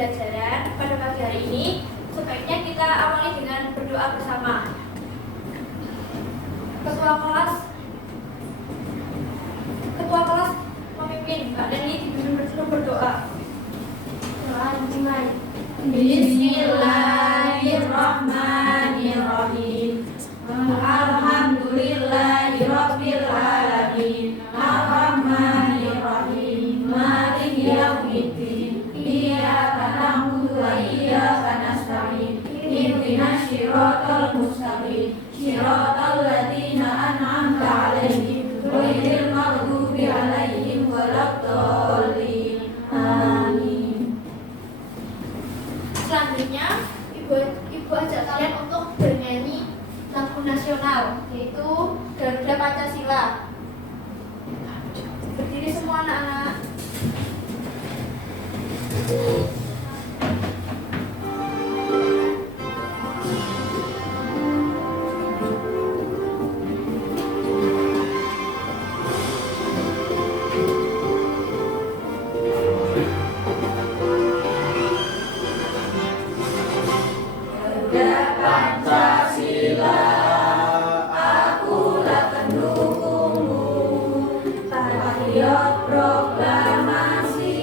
pembelajaran pada pagi hari ini, sebaiknya kita awali dengan berdoa bersama. Ketua kelas memimpin, Mbak Leni dipimpin berdoa. Bismillahirrahmanirrahim. Alhamdulillahirabbil alamin. Arrahmanirrahim. Maliki yaumiddin. Iyyaka na'budu wa iyyaka nasta'in. Ihdinas siratal mustaqim. Siratal ladzina an'amta 'alaihim ghairil maghdubi 'alaihim waladdallin. Amin. Selanjutnya, Ibu ajak kalian untuk bernyanyi lagu nasional, yaitu Garuda Pancasila. Berdiri semua anak-anak. Pancasila, akulah pendukungmu, patriot proklamasi,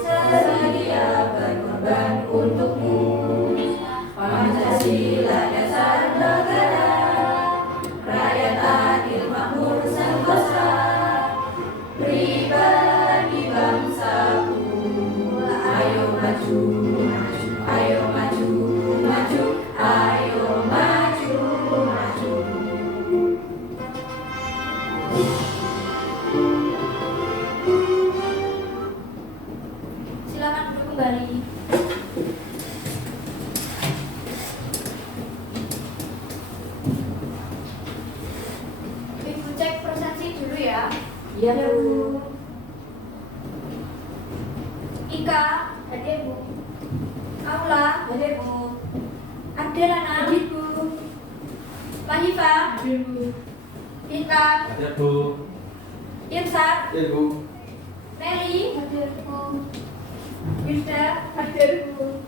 sedia berkorban untukmu. Pancasila dasar negara, rakyat adil makmur sentosa, pribadi bangsaku. Ayo maju, ayo maju, maju, ayo maju, maju. Silakan duduk kembali. Ibu cek presensi dulu ya. Iya, Bu. Ika, hadir Bu. Aula, Hadir, Bu. Adel anak. Hadir, Bu. Lahifa, Hadir, Bu. Intan, Hadir, Bu. Irsat, Hadir, Bu. Meli, hadir Bu. Yusda, hadir Bu.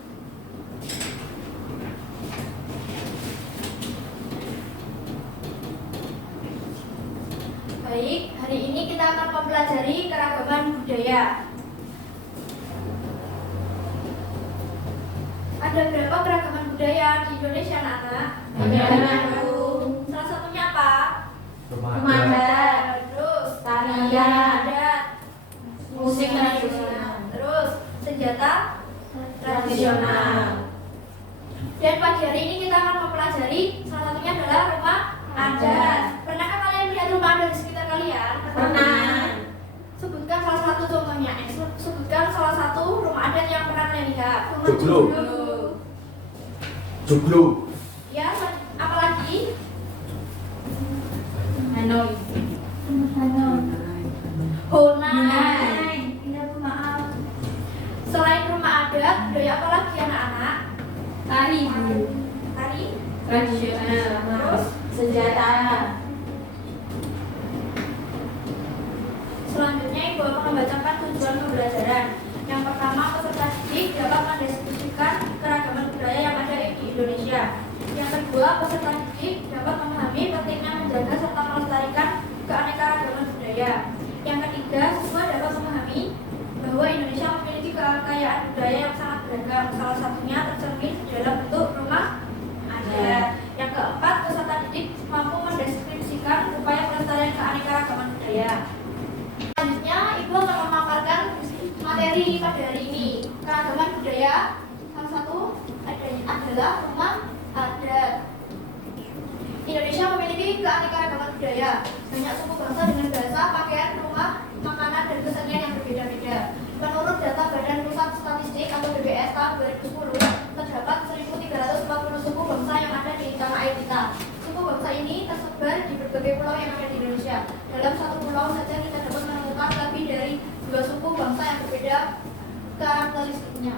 Baik, hari ini kita akan mempelajari keragaman budaya. Ada berapa keragaman budaya di Indonesia, anak-anak? Banyak, Bu. Salah satunya apa? Pemandangan, Terus tarian, adat, musik tradisional, terus senjata tradisional. Dan pagi hari ini kita akan mempelajari salah satunya adalah rumah adat. Pernahkah kalian melihat rumah adat di sekitar kalian? Pernah. Sebutkan salah satu contohnya. Sebutkan salah satu rumah adat yang pernah kalian lihat. Rumah Joglo. joglo. Joglo. Ya, apalagi? Hanoi. Honai. Maaf. Selain rumah adat, budaya apa lagi anak-anak? Tari, Bu. Tari. Tradisional. Terus? Senjata. Selanjutnya Ibu akan membacakan tujuan pembelajaran. Yang pertama, peserta didik dapat mendeskripsikan keragaman budaya yang ada di Indonesia. Yang kedua, peserta didik dapat memahami pentingnya menjaga serta melestarikan keanekaragaman budaya. Yang ketiga, siswa dapat memahami bahwa Indonesia memiliki kekayaan budaya yang sangat beragam. Salah satunya tercermin di dalam bentuk rumah adat. Yang keempat, peserta didik mampu mendeskripsikan upaya pelestarian keanekaragaman budaya. Selanjutnya, Ibu akan memaparkan materi pada hari ini. Keragaman budaya, salah satu adalah rumah adat. Indonesia memiliki keanekaragaman budaya. Banyak suku bangsa dengan bahasa, pakaian, rumah, makanan, dan kesenian yang berbeda-beda. Menurut data Badan Pusat Statistik atau BPS tahun 2010, terdapat 1.340 suku bangsa yang ada di tanah air kita. Suku bangsa ini tersebar di berbagai pulau yang ada di Indonesia. Dalam satu pulau saja kita dapat menemukan lebih dari 2 suku bangsa yang berbeda karakteristiknya.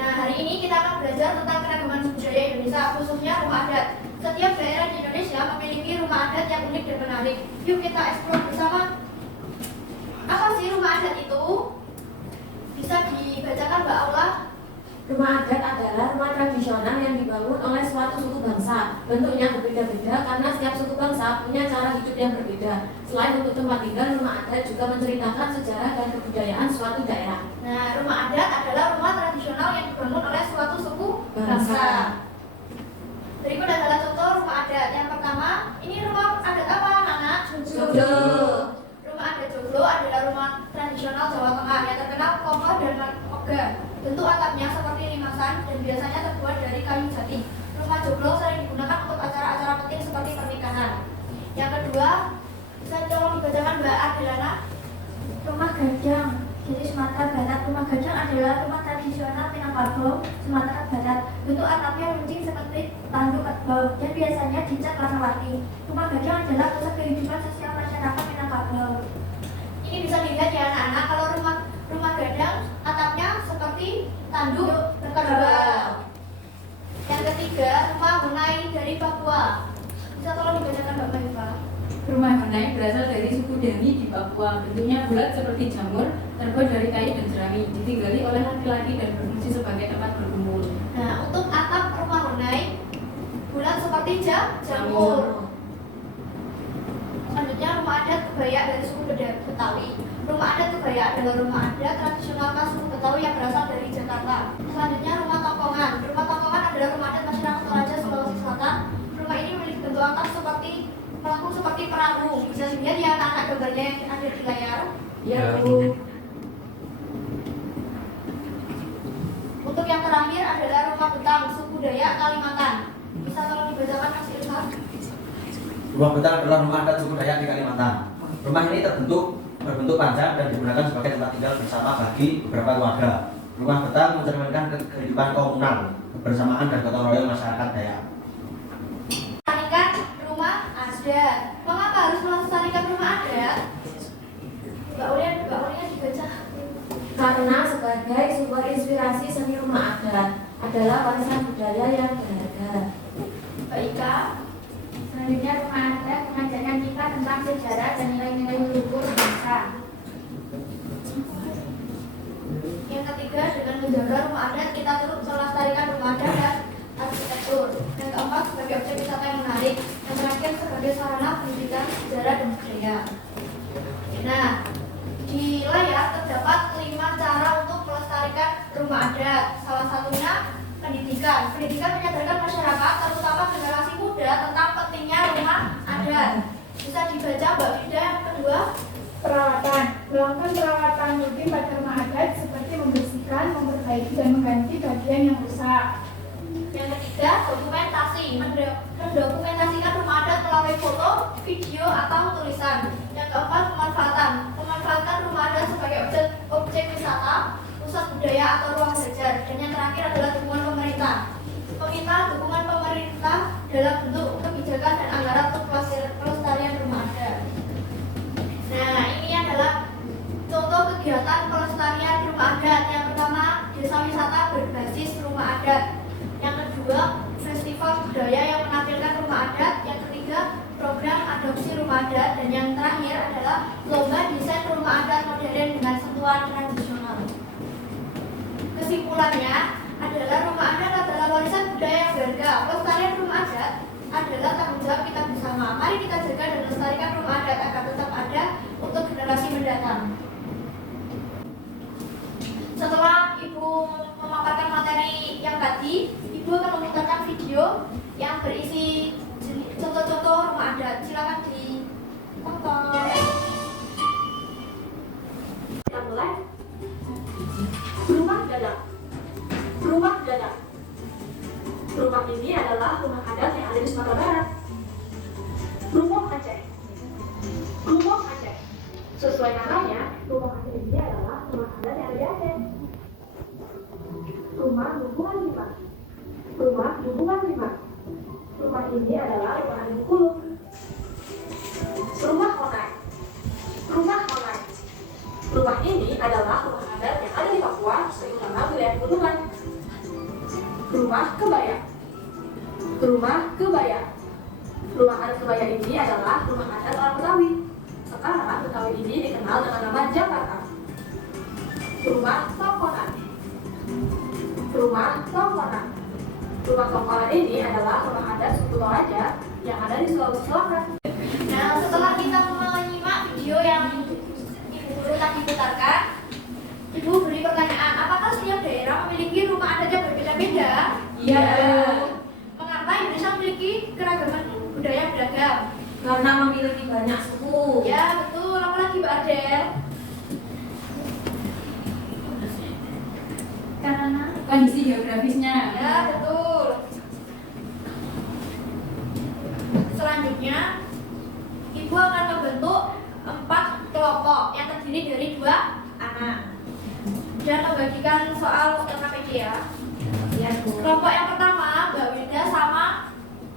Nah, hari ini kita akan belajar tentang keragaman budaya Indonesia, khususnya rumah adat. Setiap daerah di Indonesia memiliki rumah adat yang unik dan menarik. Yuk kita eksplor bersama. Apa sih rumah adat itu? Bisa dibayangkan Rumah adat adalah rumah tradisional yang dibangun oleh suatu suku bangsa. Bentuknya berbeda-beda karena setiap suku bangsa punya cara hidup yang berbeda. Selain untuk tempat tinggal, rumah adat juga menceritakan sejarah dan kebudayaan suatu daerah. Nah, rumah adat adalah rumah tradisional yang dibangun oleh suatu suku bangsa. Berikut adalah contoh rumah adat. Yang pertama, ini rumah adat apa, anak-anak? Joglo. Rumah adat Joglo adalah rumah tradisional Jawa Tengah yang terkenal kokoh dan megah. Bentuk atapnya seperti limasan dan biasanya terbuat dari kayu jati. Rumah Joglo sering digunakan untuk acara-acara penting seperti pernikahan. Yang kedua, saya tolong dibacakan Mbak Adelana. Rumah Gadang. Jadi Sumatera Barat, rumah gadang adalah rumah tradisional Minangkabau, Sumatera Barat. Bentuk atapnya runcing seperti tanduk kerbau dan biasanya dicat warna-warni. Rumah gadang adalah pusat kehidupan sosial masyarakat Minangkabau. Ini bisa dilihat ya anak-anak, kalau rumah gadang atapnya seperti tanduk kerbau. Yang ketiga, rumah Hunai dari Papua. Bisa tolong dibacakan Mbak Maifa. Rumah Hunai berasal dari suku Dani di Papua. Bentuknya bulat seperti jamur, terbuat dari kayu dan jerami, ditinggali oleh laki-laki dan berfungsi sebagai tempat berkumpul. Nah, untuk atap rumah Hunai bulat seperti jamur. Selanjutnya rumah adat Kebaya dari suku Betawi. Rumah adat Kebaya adalah rumah adat tradisional khas suku Betawi yang berasal dari Jakarta. Selanjutnya rumah Tongkongan. Rumah Tongkongan adalah rumah adat masyarakat Toraja, Sulawesi Selatan. Rumah ini memiliki bentuk atap melengkung seperti perahu. Bisa dilihat ya anak-anak gambarnya yang ada di layar. Ya, Bu. Untuk yang terakhir adalah rumah Betang suku Dayak Kalimantan. Bisa tolong dibacakan Mas Irfan. Rumah Betang adalah rumah adat suku Dayak di Kalimantan. Rumah ini berbentuk panjang dan digunakan sebagai tempat tinggal bersama bagi beberapa keluarga. Rumah Betang mencerminkan kehidupan komunal, kebersamaan dan gotong royong masyarakat Dayak. Melestarikan rumah adat. Mengapa harus melestarikan rumah adat? Mbak Ulian dibaca. Karena sebagai sumber inspirasi seni rumah adat adalah warisan budaya yang berharga. Mbak Ika. Selanjutnya rumah adat mengajarkan kita tentang sejarah dan nilai-nilai luhur bangsa. Yang ketiga, dengan menjaga rumah adat kita turut melestarikan rumah adat dan arsitektur. Yang keempat, sebagai objek wisata yang menarik. Yang terakhir, sebagai sarana pendidikan sejarah dan budaya. Nah, di layar terdapat 5 cara untuk melestarikan rumah adat. Salah satunya pendidikan. Pendidikan menyadarkan masyarakat, terutama generasi muda, tentang pentingnya rumah adat. Bisa dibaca Mbak Frida. Yang kedua, Perawatan. Melakukan perawatan rutin pada rumah adat seperti membersihkan, memperbaiki, dan mengganti bagian yang rusak. yang ketiga, dokumentasi. Mendokumentasikan rumah adat melalui foto, video, atau tulisan. Yang keempat, pemanfaatan. Memanfaatkan rumah adat sebagai objek wisata, pusat budaya, atau ruang belajar. Dan yang terakhir adalah dukungan pemerintah. Meminta dukungan pemerintah dalam bentuk kebijakan dan anggaran untuk pelestarian rumah adat. Nah, ini adalah contoh kegiatan pelestarian rumah adat. Yang pertama, desa wisata berbasis rumah adat. Yang kedua, festival budaya yang menampilkan rumah adat. Yang ketiga, program adopsi rumah adat. Dan yang terakhir adalah lomba desain rumah adat modern dengan sentuhan tradisional. Kesimpulannya adalah rumah adat adalah warisan budaya yang berharga. Pelestarian rumah adat adalah tanggung jawab kita bersama. Mari kita jaga dan lestarikan rumah adat agar tetap ada untuk generasi mendatang. Setelah Ibu memaparkan materi yang tadi, Ibu akan memutarkan video yang berisi contoh-contoh rumah adat. Silakan ditonton. Kita mulai. Rumah gadang. Rumah gadang. Rumah ini adalah rumah adat yang ada di Sumatera Barat. Rumah Aceh. Rumah Aceh. Sesuai namanya, rumah Aceh ini adalah rumah adat yang ada di Aceh. Rumah hubungan lima. Rumah hubungan lima. Rumah ini adalah rumah adat Bengkulu. Rumah Honai. Rumah Honai. Rumah ini adalah rumah adat yang ada di Papua, terutama wilayah pegunungan. Rumah Kebaya. Rumah Kebaya. Rumah adat Kebaya ini adalah rumah adat orang Betawi. Sekarang Betawi ini dikenal dengan nama Jakarta. Rumah Tongkonan. Rumah Tongkonan. Rumah Tongkonan ini adalah rumah adat suku Toraja yang ada di Sulawesi Selatan. Nah, setelah kita menyimak video yang Ibu Guru tadi putarkan, Ibu beri pertanyaan, apakah setiap daerah memiliki rumah adat yang berbeda-beda? Iya. Mengapa Indonesia memiliki keragaman budaya beragam? Karena memiliki banyak suku. Ya, betul. Apalagi Mbak Adel? Karena kondisi geografisnya. Ya, betul. Selanjutnya, Ibu akan membentuk 4 kelompok yang terdiri dari 2 anak dan membagikan soal KPJ ya. Iya, Bu. Kelompok yang pertama Mbak Winda sama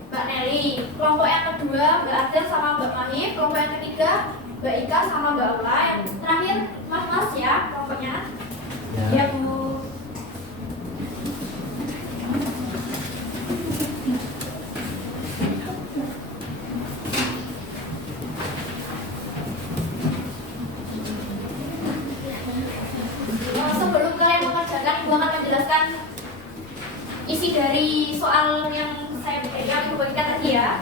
Mbak Nelly. Kelompok yang kedua Mbak Adel sama Mbak Mahif. Kelompok yang ketiga Mbak Ika sama Mbak Aula. Yang terakhir Mas ya kelompoknya. Ya, Bu. Sebelum kalian mengerjakan, Ibu akan menjelaskan isi dari soal yang saya berikan Ibu bagikan tadi ya.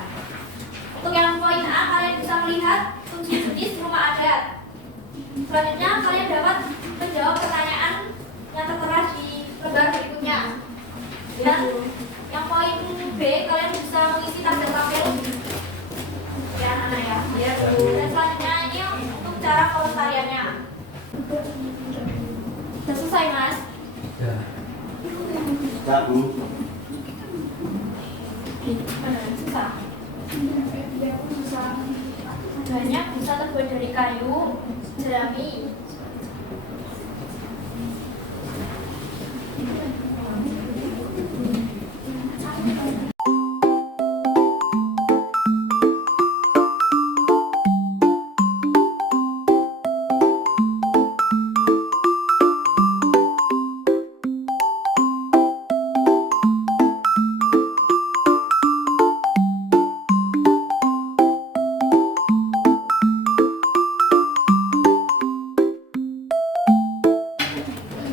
Untuk yang poin A, kalian bisa melihat kunci jenis rumah adat. Selanjutnya, kalian dapat menjawab pertanyaan yang tertera di lembar berikutnya. Dan yang poin B, kalian bisa mengisi tabel-tabel ya anak-anak ya. Iya, Bu. Dan selanjutnya ini untuk cara pelestariannya. Sudah selesai, Mas? Ya. Ya, Bu. Mana? Susah. Banyak bisa terbuat dari kayu, jerami.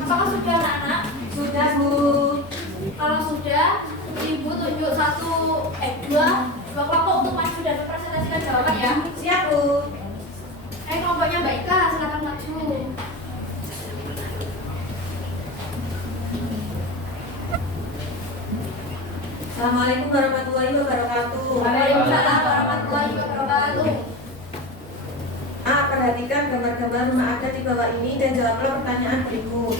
Apakah sudah anak-anak? Sudah, Bu. Kalau sudah, Ibu tunjuk dua kelompok untuk maju dan mempresentasikan jawaban ya. Siap, Bu. Kelompoknya Mbak Ika, silakan maju. Assalamualaikum warahmatullahi wabarakatuh. Waalaikumsalam warahmatullahi wabarakatuh. A. Perhatikan gambar-gambar rumah adat di bawah ini dan jawablah pertanyaan berikut.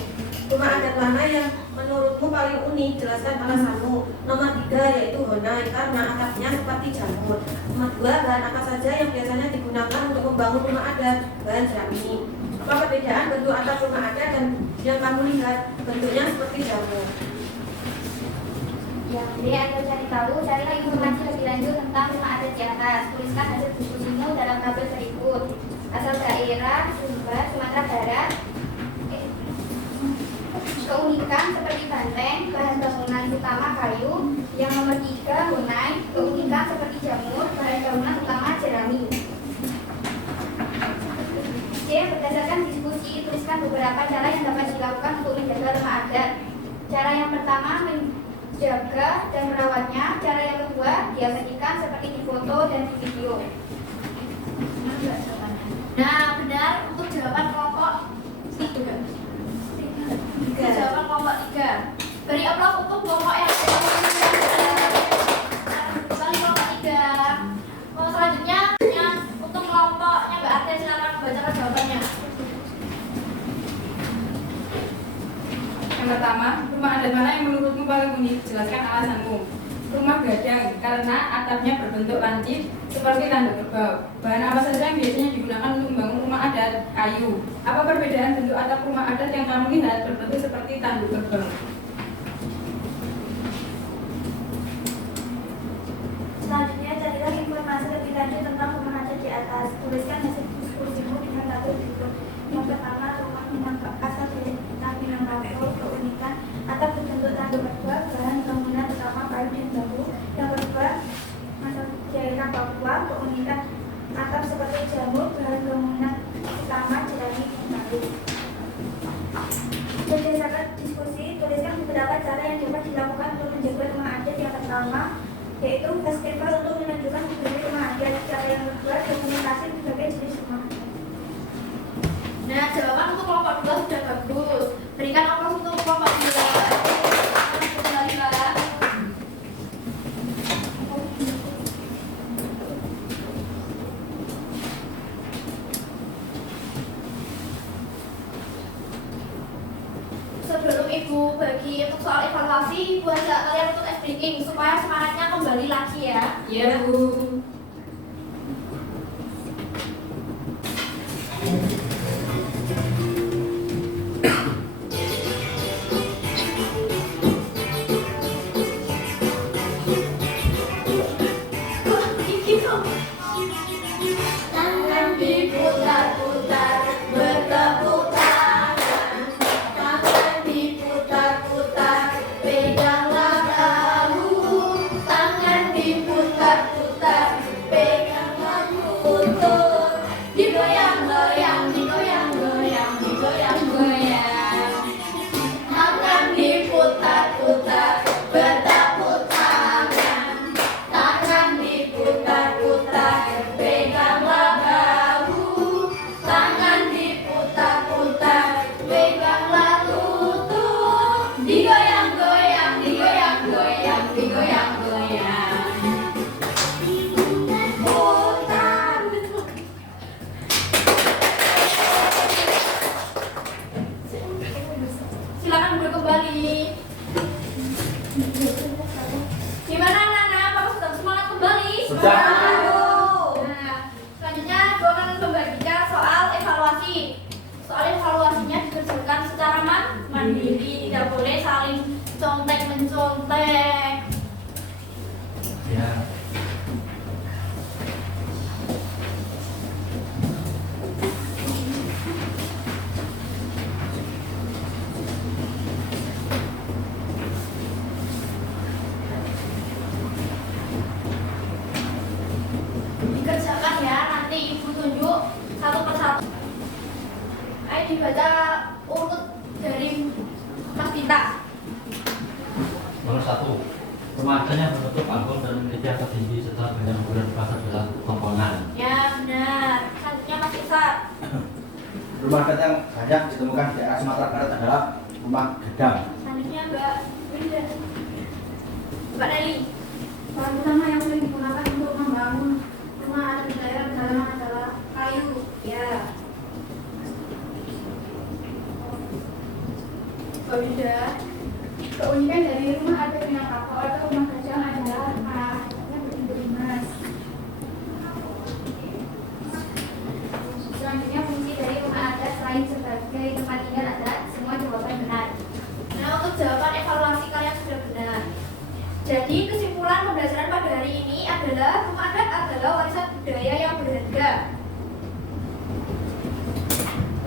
Rumah adat mana yang menurutmu paling unik? Jelaskan alasanmu. Nomor 3 yaitu honai karena atapnya seperti jamur. Nomor 2, bahan apa saja yang biasanya digunakan untuk membangun rumah adat? Bahan jerami. Apa perbedaan bentuk atap rumah adat dan yang kamu lihat? Bentuknya seperti jamur. Ya, jadi Anda cari tahu, carilah informasi lebih lanjut tentang rumah adat di atas. Tuliskan hasil diskusimu dalam tabel berikut. Asal daerah, Sumbar, Sumatera Barat. Keunikan seperti banteng, bahan bangunan utama kayu. Yang nomor 3, hunai. Keunikan seperti jamur, bahan bangunan utama jerami. C. Berdasarkan diskusi, tuliskan beberapa cara yang dapat dilakukan untuk menjaga rumah adat. Cara yang pertama, menjaga dan merawatnya. Cara yang kedua, diabadikan seperti di foto dan di video. Nah, benar untuk jawaban kelompok 3. Jawaban kelompok 3. Beri aplaus untuk kelompok yang kembali kelompok 3. Selanjutnya untuk kelompoknya Mbak Arte, silakan bacakan jawabannya. Yang pertama, rumah adat mana yang menurutmu paling unik? Jelaskan alasanmu. Rumah gadang, karena atapnya berbentuk lancip seperti tanduk kerbau. Bahan apa saja yang biasanya digunakan untuk membangun rumah adat? Kayu. Apa perbedaan bentuk atap rumah adat yang kamu lihat berbentuk seperti tanduk kerbau? Selanjutnya, carilah informasi lebih lanjut tentang rumah adat di atas. Tuliskan hasil diskusimu dengan tabel berikut. Yang pertama, rumah Minangkabau asal dari Minangkabau, keunikan atap berbentuk tanduk kerbau, bahan bangunan utama kayu dan bambu. Yang kedua, asal daerah Papua, keunikan atap seperti jamur, bahan bangunan utama jerami dan kayu. Berdasarkan cara yang dapat dilakukan untuk menjaga rumah adat. Yang pertama, yaitu festival untuk menunjukkan budaya rumah adat. Cara yang kedua, dokumentasi berbagai jenis rumah adat. Nah, jawaban untuk kelompok 2 sudah bagus. Berikan aplaus untuk kelompok 2. Kembali, Mbak. Sebelum Ibu bagi untuk soal evaluasi, Ibu ajak kalian untuk ice breaking supaya semangatnya kembali lagi ya. Iya, Bu. Tangan diputar-putar, bertepuk tangan. Tangan diputar-putar, peganglah bahu. Tangan diputar-putar, peganglah lutut. Digoyang-goyang, digoyang-goyang, digoyang-goyang. Tangan diputar-putar, bertepuk tangan. Tangan diputar-putar, peganglah bahu. Tangan diputar-putar, peganglah lutut. Digoyang-goyang, digoyang-goyang, digoyang-goyang. Putar. Silakan duduk kembali. Gimana Nana? Apakah sudah semangat kembali? Sudah. Nah, selanjutnya Ibu akan membagikan soal evaluasi. Soal evaluasinya dikerjakan secara mandiri, tidak boleh saling contek mencontek. Ya. Dikerjakan ya, nanti Ibu tunjuk satu persatu. Ayo dibaca urut dari Mas Dita. Nomor 1, rumah adat yang berbentuk angkung dan memiliki atap tinggi serta banyak ukuran pasar dalam komponen. Ya benar. Selanjutnya Mas Iksan. Rumah adat yang banyak ditemukan di daerah Sumatera Barat adalah rumah gedang. Selanjutnya Mbak Winda. Mbak Nelly. Bahan utama yang sering digunakan untuk membangun rumah adat di daerah pedalaman adalah kayu. Ya. Mbak Winda. Keunikan dari rumah adat Minangkabau atau rumah gadang adalah atapnya berimbas. Selanjutnya fungsi dari rumah adat selain sebagai tempat tinggal adat, semua jawaban benar. Nah, untuk jawaban evaluasi kalian sudah benar. Jadi kesimpulan pembelajaran pada hari ini adalah rumah adat adalah warisan budaya yang berharga.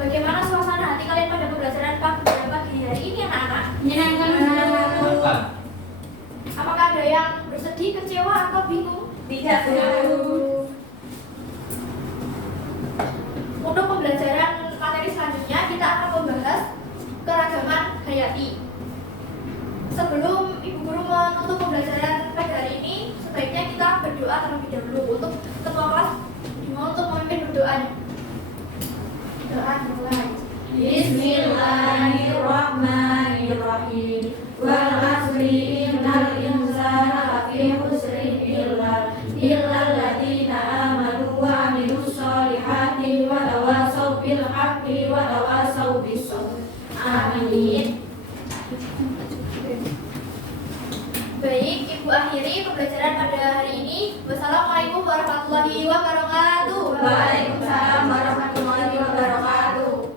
Bagaimana suasana hati kalian pada pembelajaran pada pagi hari ini anak-anak? Menyenangkan. Menyenangkan. Apakah ada yang bersedih, kecewa, atau bingung? Tidak, Bu. Untuk pembelajaran materi selanjutnya kita akan membahas keragaman hayati. Sebelum Ibu Guru menutup pembelajaran pada hari ini, sebaiknya kita berdoa terlebih dahulu. Untuk ketua kelas dimau untuk memimpin berdoanya. Doa dimulai. Bismillahirrahmanirrahim. Wal asri innal insana lafi khusrin illal ladzina amanu wa amilus solihati wa tawasaw bil haqqi wa tawasaw bis sabr. Amin. Baik, Ibu akhiri pembelajaran pada hari ini. Wassalamualaikum warahmatullahi wabarakatuh. Waalaikumsalam warahmatullahi wabarakatuh.